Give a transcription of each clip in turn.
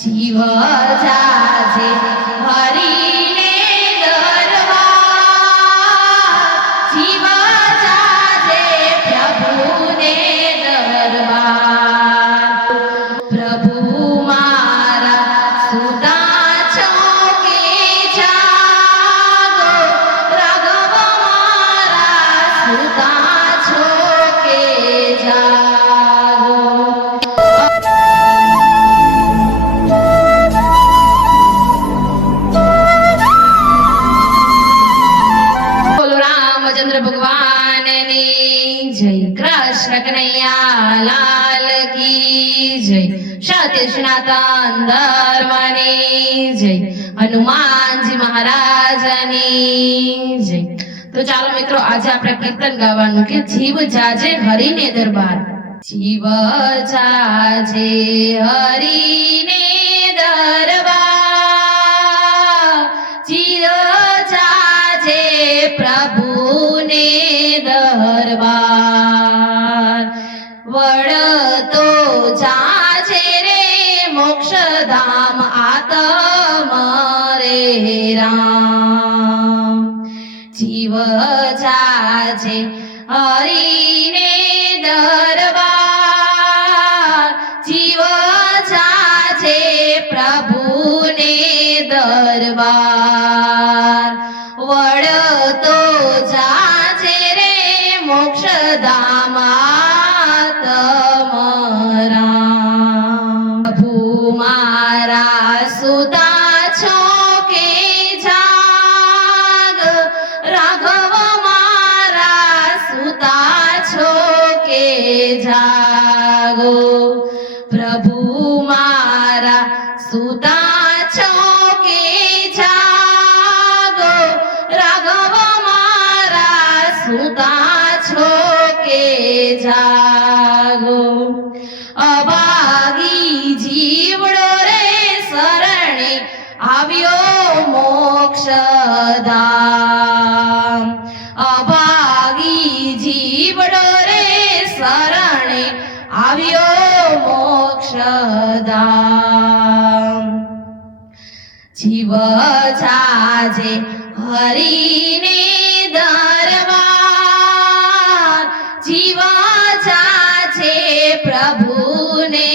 જીવ જાજે હરીને દરબાર, જીવ જાજે પ્રભુને દરબાર. પ્રભુ મારા સુતા છો કે જાગો, રાઘવ મારા સુતા છો કે જાગો. ભગવાનની જય. કૃષ્ણ કનૈયા લાલ કી જય. સત્ય સનાતન ધર્મની જય. હનુમાનજી મહારાજની જય. તો ચાલો મિત્રો, આજે આપણે કીર્તન ગાવાનું કે જીવ જાજે હરિને દરબાર. જીવ જાજે હરિને દરબાર, જીવ જાજે પ્રભુને દરબાર. વળતો જાજે રે મોક્ષધામ આત્મ રે રામ. જીવ જાજે હરિને દરબાર, જીવ જાજે પ્રભુને દરબાર. વળતો જાજે રે મોક્ષધામ આત્મ રામ. પ્રભુ મારા સુતા છો કે જાગ, રાઘવ મારા સુતા છો કે જાગો. પ્રભુ મારા સુતા છો કે જાગો, રાઘવ મારા સુતા છો કે જાગો. અભાગી જીવડો રે શરણે આવ્યો મોક્ષધામ. અભાગી જીવડો રે શરણે આવ્યો મોક્ષધામ. જીવ જાજે હરિને દરબાર, જીવ જાજે પ્રભુને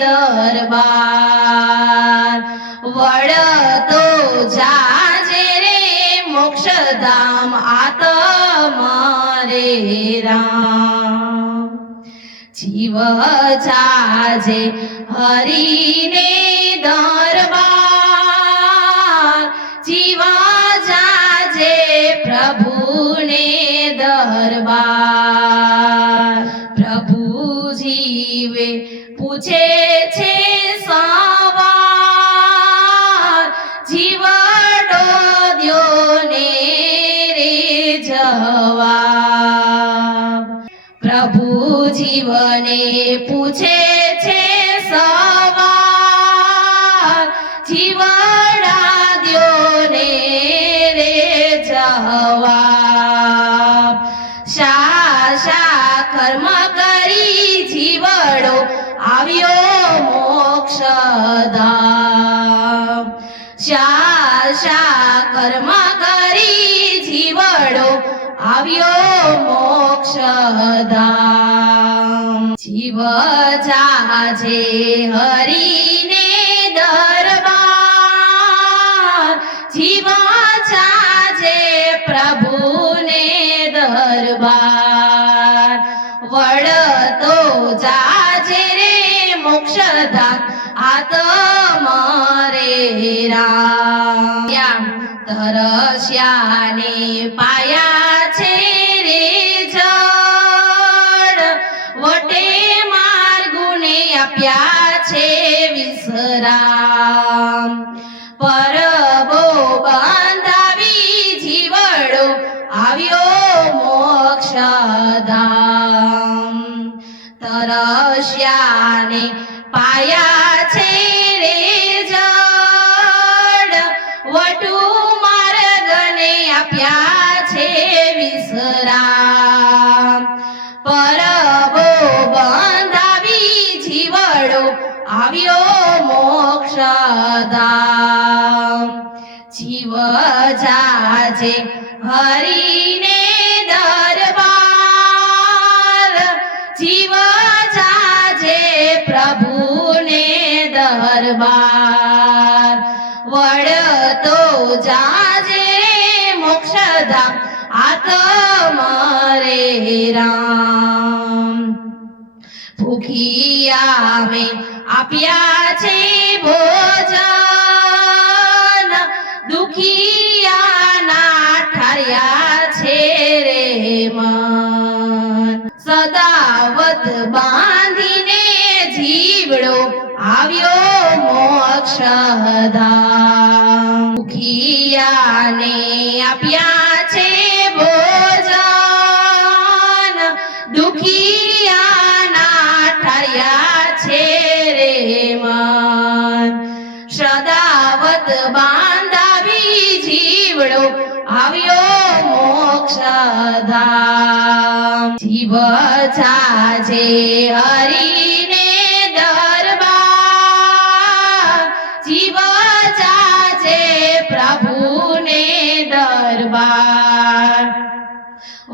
દરબાર. વળતો જાજે રે મોક્ષધામ આત્મ રે રામ. જીવ જાજે હરિને દરબાર, જીવ જાજે પ્રભુને દરબાર. પ્રભુ જીવે પૂછે છે સવાર, જીવડો દ્યો ને રે જવાબ. પ્રભુ જીવને પૂછે છે સવાર, જીવડા દ્યો ને રે જવાબ. શા શા કર્મ કરી જીવડો આવ્યો મોક્ષધામ. શા શા કર્મ કરી જીવડો આવ્યો મોક્ષધામ. જીવ જાજે હરિને દરબાર, જીવ જાજે પ્રભુને દરબાર. વળતો જાજે રે મોક્ષધામ આત્મ રે રામ. તરસ્યાને પાયા છે રે જળ, વટે માર્ગુને આપ્યા છે વિશ્રામ. પરબો બંધાવી જીવડો આવ્યો મોક્ષધામ. તરસ્યાને પાયા છે રે જળ, વટુ માર્ગને આપ્યા છે વિશ્રામ. પરબો બંધાવી જીવડો આવ્યો મોક્ષધામ જીવ જાજે હરિને દરબાર જીવ જાજે પ્રભુને દરબાર વળતો જાજે મોક્ષધામ આત્મ રે રામ ભૂખિયા મેં આપ્યા છે ભોજન દુખિયાના ઠાર્યા છે રે મન સદાવત બાંધીને જીવડો આવ્યો મોક્ષધામ દુખિયાને આપ્યા છે ભોજન દુખિયાના ઠાર્યા છે રે મન સદાવત બાંધાવી જીવડો આવ્યો મોક્ષધામ જીવ જાજે હરિને દરબાર જીવ જાજે પ્રભુને દરબાર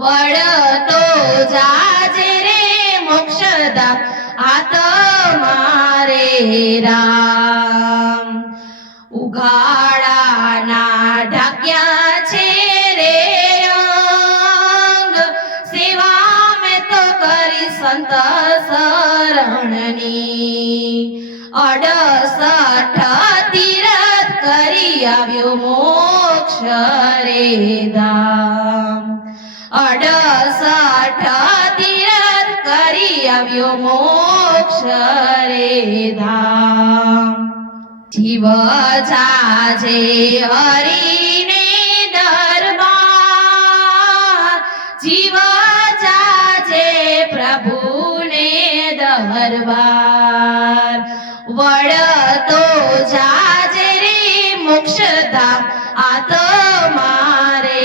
વળતો જાજે રે મોક્ષધામ આત્મા રે રામ ઉઘાડાના ઢાક્યા છે રે અંગ સેવા મેં તો કરી સંત શરણની 68 તીરથ કરી આવ્યો મોક્ષ રે ધામ 68 તીરથ કરી આવ્યો મોક્ષ રે ધામ જીવ જાજે હરિને દરબાર જીવ જાજે પ્રભુને દરબાર વળતો જાજે રે મોક્ષધામ આત્મા રે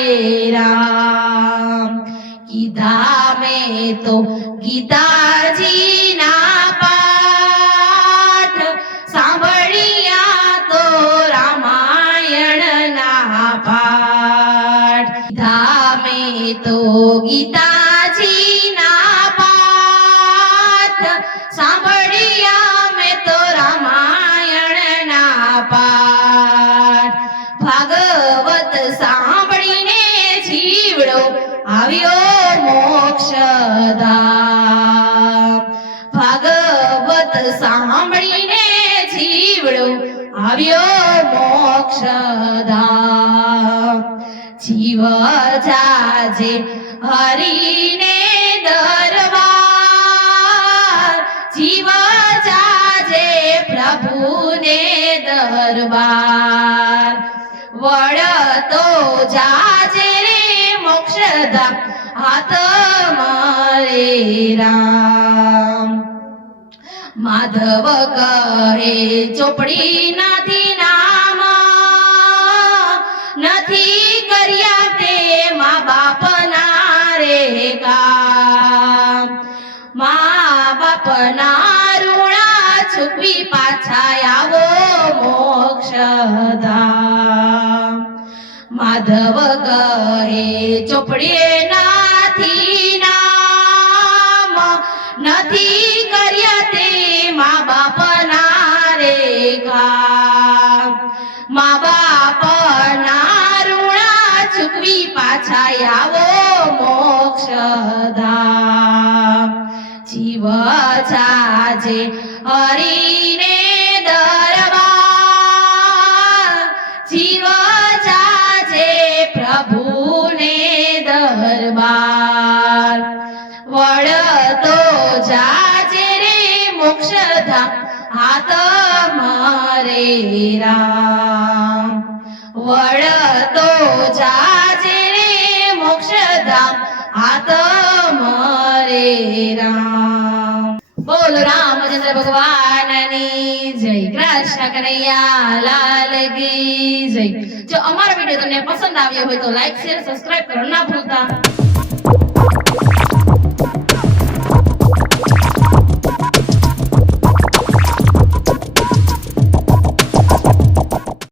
રામ કીધા મેં તો ગીતાજીના પાઠ સાંભળ્યા તો રામાયણના પાઠ કીધા મેં તો ગીતાજીના પાઠ સાંભળ્યા મેં તો રામાયણના પાઠ ભાગવત સાંભળીને જીવડો આવ્યો મોક્ષધામ ભાગવત સાંભળીને જીવડો આવ્યો મોક્ષધામ જીવ જાજે હરિને દરબાર જીવ જાજે પ્રભુને દરબાર વળતો જાજે રે મોક્ષધામ આત્મા રે રામ માધવ કહે ચોપડી નથી નામ નથી કર્યા તે મા બાપના રે કામ મા બાપના ઋણા ચૂકવી પાછા આવો મોક્ષધામ માધવ કહે ચોપડીએ નાથી નામ નથી કર્યા તે મા બાપના રે કામ મા બાપના ઋણા ચૂકવી પાછા આવો મોક્ષધામ જીવ જાજે હરિને દરબાર જીવ જાજે પ્રભુને દરબાર વળતો જાજે રે મોક્ષધામ આત્મા રે રામ વળતો જાજે રે મોક્ષધામ આત્મા રે રામ બોલ રામચંદ્ર ભગવાનની જય કૃષ્ણ કનૈયા લાલ કી જય જો અમારો વિડિયો તમને પસંદ આવ્યો હોય તો લાઈક શેર સબસ્ક્રાઇબ કરવાનું ના ભૂલતા